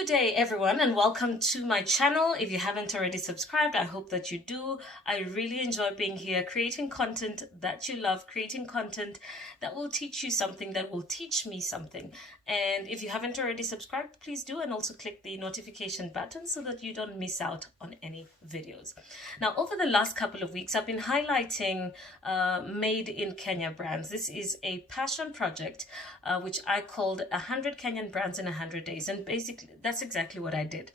Good day everyone, and welcome to my channel. If you haven't already subscribed, I hope that you do. I really enjoy being here, creating content that you love, creating content that will teach you something, that will teach me something. And if you haven't already subscribed, please do, and also click the notification button so that you don't miss out on any videos. Now, over the last couple of weeks, I've been highlighting Made in Kenya brands. This is a passion project which I called 100 Kenyan brands in 100 days, and basically that's exactly what I did.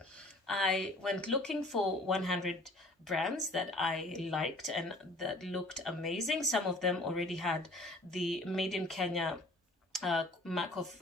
I went looking for 100 brands that I liked and that looked amazing. Some of them already had the Made in Kenya mark of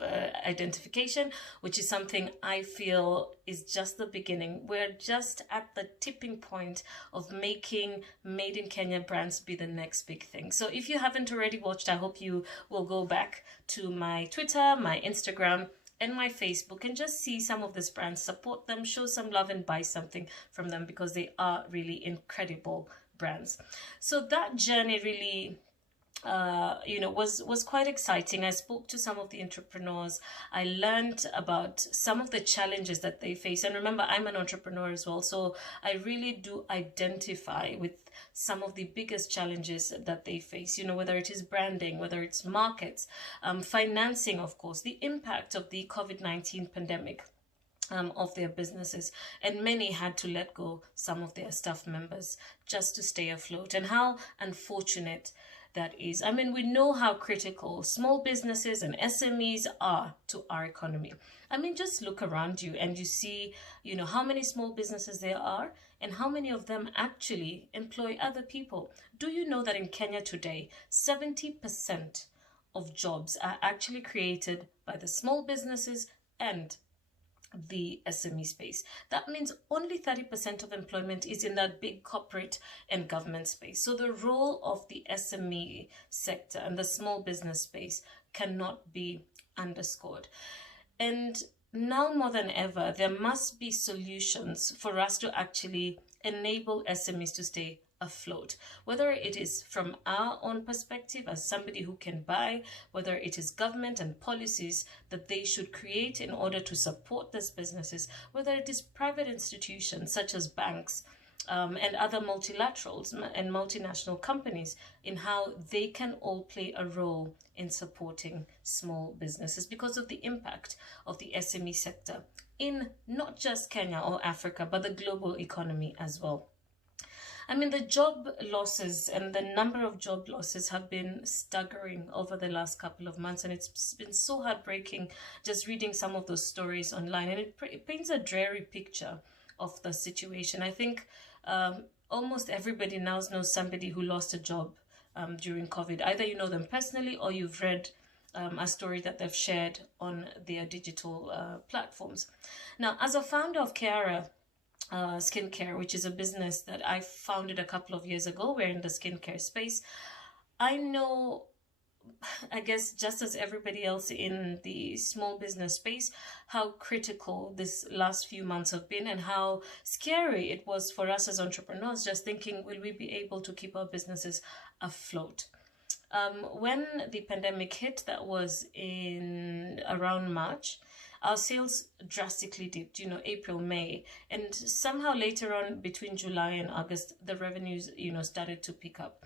identification, which is something I feel is just the beginning. We're just at the tipping point of making Made in Kenya brands be the next big thing. So if you haven't already watched, I hope you will go back to my Twitter, my Instagram, and my Facebook and just see some of these brands, support them, show some love, and buy something from them because they are really incredible brands. So that journey really was quite exciting. I spoke to some of the entrepreneurs. I learned about some of the challenges that they face. And remember, I'm an entrepreneur as well, so I really do identify with some of the biggest challenges that they face, whether it is branding, whether it's markets, financing, of course, the impact of the COVID-19 pandemic of their businesses, and many had to let go some of their staff members just to stay afloat, and how unfortunate that is. I mean, we know how critical small businesses and SMEs are to our economy. I mean, just look around you and you see, how many small businesses there are and how many of them actually employ other people. Do you know that in Kenya today, 70% of jobs are actually created by the small businesses and the SME space? That means only 30% of employment is in that big corporate and government space. So the role of the SME sector and the small business space cannot be underscored. And now more than ever, there must be solutions for us to actually enable SMEs to stay afloat, whether it is from our own perspective as somebody who can buy, whether it is government and policies that they should create in order to support these businesses, whether it is private institutions such as banks and other multilaterals and multinational companies, in how they can all play a role in supporting small businesses because of the impact of the SME sector in not just Kenya or Africa, but the global economy as well. I mean, the job losses and the number of job losses have been staggering over the last couple of months, and it's been so heartbreaking just reading some of those stories online, and it paints a dreary picture of the situation. I think almost everybody now knows somebody who lost a job during COVID. Either you know them personally or you've read a story that they've shared on their digital platforms. Now, as a founder of Kiara Skincare, which is a business that I founded a couple of years ago, we're in the skincare space. I know, I guess just as everybody else in the small business space, how critical this last few months have been and how scary it was for us as entrepreneurs, just thinking, will we be able to keep our businesses afloat? When the pandemic hit, that was in around March, our sales drastically dipped, April, May, and somehow later on between July and August, the revenues, started to pick up.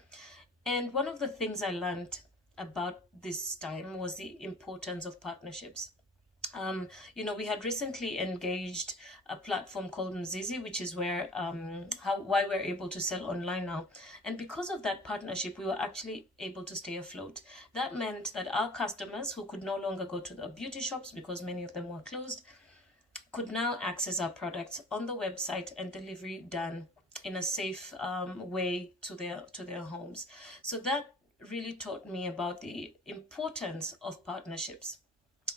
And one of the things I learned about this time was the importance of partnerships. We had recently engaged a platform called Mzizi, which is where why we're able to sell online now. And because of that partnership, we were actually able to stay afloat. That meant that our customers who could no longer go to the beauty shops because many of them were closed could now access our products on the website and delivery done in a safe way to their homes. So that really taught me about the importance of partnerships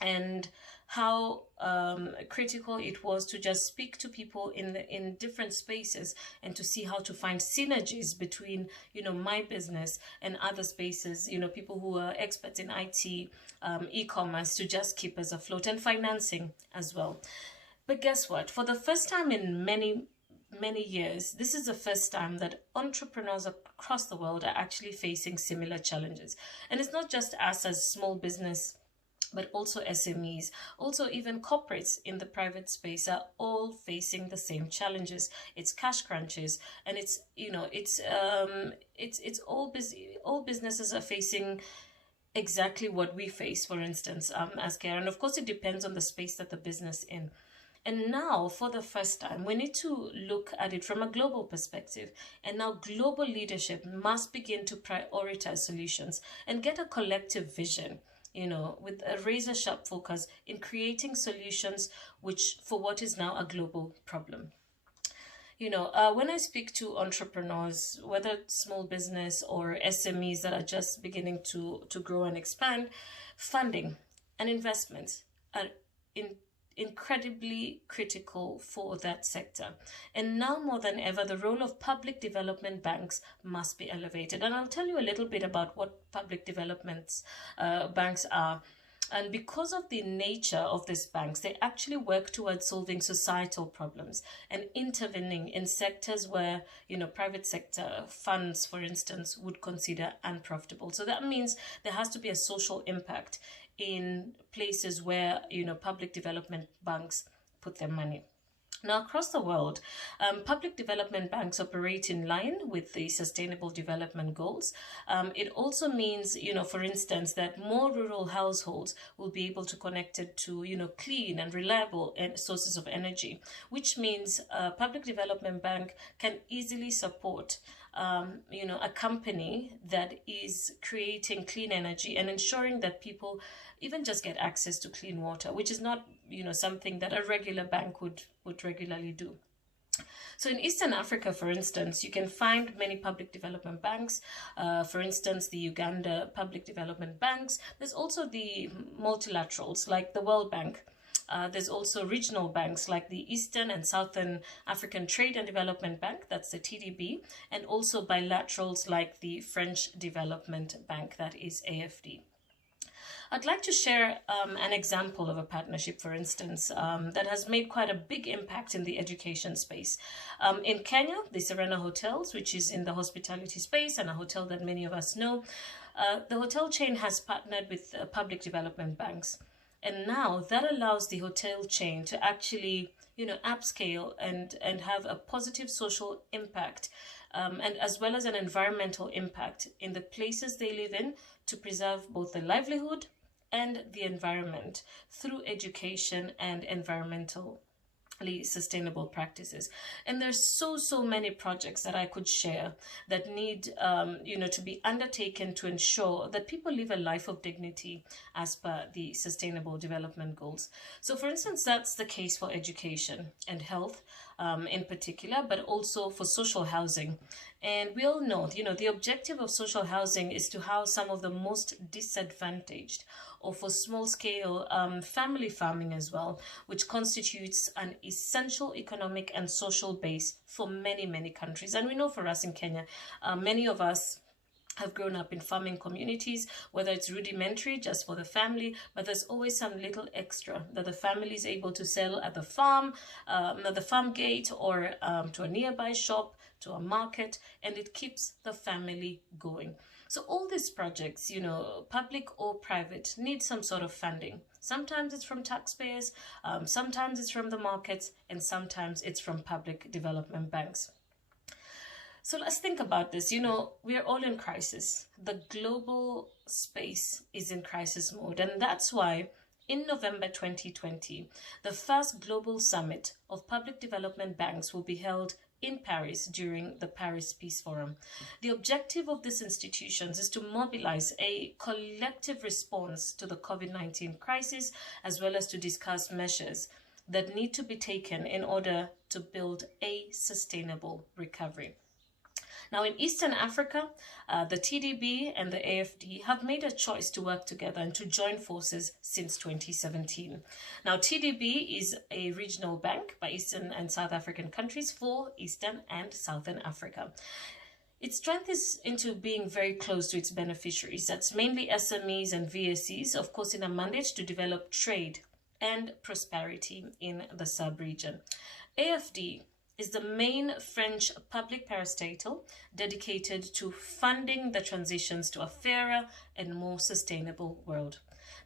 and how critical it was to just speak to people in different spaces and to see how to find synergies between my business and other spaces, people who are experts in IT, e-commerce, to just keep us afloat, and financing as well. But guess what? For the first time in many years, this is the first time that entrepreneurs across the world are actually facing similar challenges. And it's not just us as small business but also SMEs, also even corporates in the private space are all facing the same challenges. It's cash crunches, and it's, you know, it's all businesses are facing exactly what we face, for instance, as care. And of course, it depends on the space that the business in. And now, for the first time, we need to look at it from a global perspective. And now, global leadership must begin to prioritize solutions and get a collective vision, you know, with a razor sharp focus in creating solutions which for what is now a global problem. You know, when I speak to entrepreneurs, whether small business or SMEs that are just beginning to grow and expand, funding and investments are incredibly critical for that sector. And now more than ever, the role of public development banks must be elevated. And I'll tell you a little bit about what public development banks are. And because of the nature of these banks, they actually work towards solving societal problems and intervening in sectors where, you know, private sector funds, for instance, would consider unprofitable. So that means there has to be a social impact in places where, you know, public development banks put their money. Now, across the world, public development banks operate in line with the Sustainable Development Goals. It also means, you know, for instance, that more rural households will be able to connect it to, you know, clean and reliable sources of energy, which means a public development bank can easily support you know, a company that is creating clean energy and ensuring that people even just get access to clean water, which is not, you know, something that a regular bank would regularly do. So in Eastern Africa, for instance, you can find many public development banks. For instance, the Uganda Public Development Banks. There's also the multilaterals like the World Bank. There's also regional banks like the Eastern and Southern African Trade and Development Bank, that's the TDB, and also bilaterals like the French Development Bank, that is AFD. I'd like to share an example of a partnership, for instance, that has made quite a big impact in the education space. In Kenya, the Serena Hotels, which is in the hospitality space and a hotel that many of us know, the hotel chain has partnered with public development banks. And now that allows the hotel chain to actually, you know, upscale and have a positive social impact, and as well as an environmental impact in the places they live in, to preserve both the livelihood and the environment through education and environmentally sustainable practices. And there's so many projects that I could share that need you know, to be undertaken to ensure that people live a life of dignity as per the Sustainable Development Goals. So for instance, that's the case for education and health in particular, but also for social housing. And we all know, you know, the objective of social housing is to house some of the most disadvantaged, or for small-scale family farming as well, which constitutes an essential economic and social base for many countries. And we know for us in Kenya, many of us have grown up in farming communities, whether it's rudimentary just for the family, but there's always some little extra that the family is able to sell at the farm gate, or to a nearby shop, to a market, and it keeps the family going. So all these projects, you know, public or private, need some sort of funding. Sometimes it's from taxpayers, sometimes it's from the markets, and sometimes it's from public development banks. So let's think about this. You know, we are all in crisis. The global space is in crisis mode, and that's why in November 2020, the first global summit of public development banks will be held in Paris during the Paris Peace Forum. The objective of these institutions is to mobilize a collective response to the COVID-19 crisis, as well as to discuss measures that need to be taken in order to build a sustainable recovery. Now, in Eastern Africa, the TDB and the AFD have made a choice to work together and to join forces since 2017. Now, TDB is a regional bank by Eastern and South African countries for Eastern and Southern Africa. Its strength is into being very close to its beneficiaries. That's mainly SMEs and VSEs, of course, in a mandate to develop trade and prosperity in the sub-region. AFD is the main French public parastatal dedicated to funding the transitions to a fairer and more sustainable world.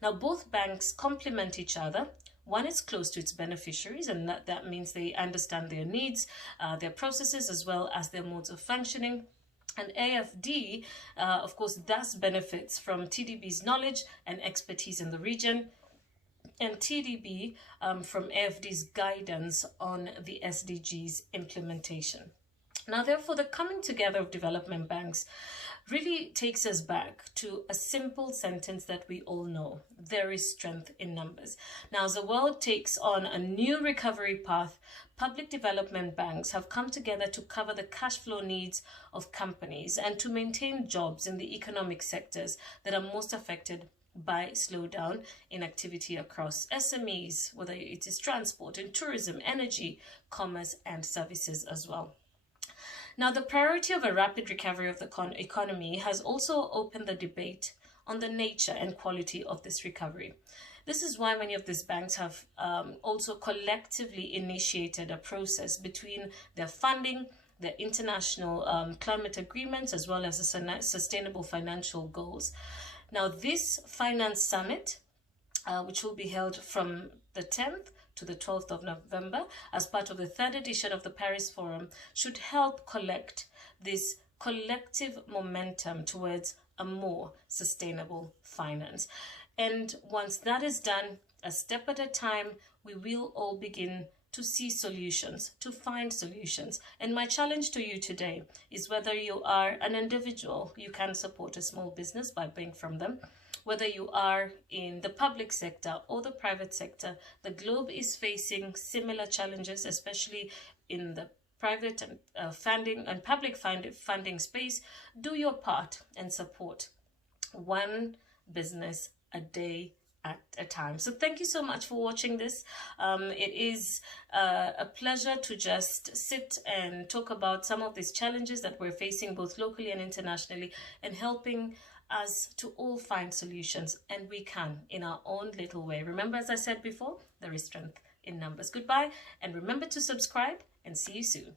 Now, both banks complement each other. One is close to its beneficiaries, and that means they understand their needs, their processes, as well as their modes of functioning. And AFD, of course, thus benefits from TDB's knowledge and expertise in the region, and TDB from AFD's guidance on the SDGs implementation. Now, therefore, the coming together of development banks really takes us back to a simple sentence that we all know: there is strength in numbers. Now, as the world takes on a new recovery path, public development banks have come together to cover the cash flow needs of companies and to maintain jobs in the economic sectors that are most affected by slowdown in activity across SMEs, whether it is transport and tourism, energy, commerce, and services as well. Now, the priority of a rapid recovery of the economy has also opened the debate on the nature and quality of this recovery. This is why many of these banks have also collectively initiated a process between their funding, their international climate agreements, as well as the sustainable financial goals. Now, this finance summit, which will be held from the 10th to the 12th of November as part of the 3rd edition of the Paris Forum, should help collect this collective momentum towards a more sustainable finance. And once that is done, a step at a time, we will all begin to see solutions, to find solutions. And my challenge to you today is, whether you are an individual, you can support a small business by buying from them. Whether you are in the public sector or the private sector, the globe is facing similar challenges, especially in the private and funding and public funding space. Do your part and support one business a day at a time. So thank you so much for watching this. It is a pleasure to just sit and talk about some of these challenges that we're facing both locally and internationally, and helping us to all find solutions, and we can in our own little way. Remember, as I said before, there is strength in numbers. Goodbye, and remember to subscribe, and see you soon.